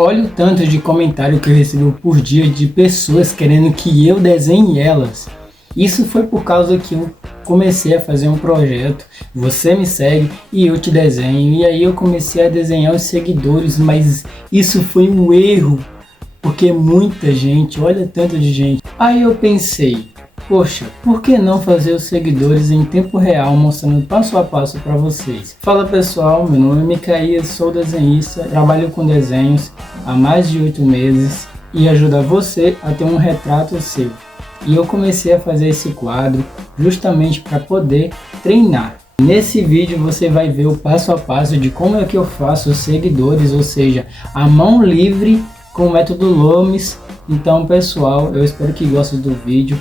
Olha o tanto de comentário que eu recebo por dia de pessoas querendo que eu desenhe elas. Isso foi por causa que eu comecei a fazer um projeto, você me segue e eu te desenho. E aí eu comecei a desenhar os seguidores, mas isso foi um erro, porque muita gente, olha tanto de gente. Aí eu pensei, poxa, por que não fazer os seguidores em tempo real, mostrando passo a passo para vocês? Fala pessoal, meu nome é Micael, sou desenhista, trabalho com desenhos há mais de 8 meses e ajuda você a ter um retrato seu. E eu comecei a fazer esse quadro justamente para poder treinar. Nesse vídeo você vai ver o passo a passo de como é que eu faço os seguidores, ou seja, a mão livre com o método looms. Então pessoal, eu espero que gostem do vídeo.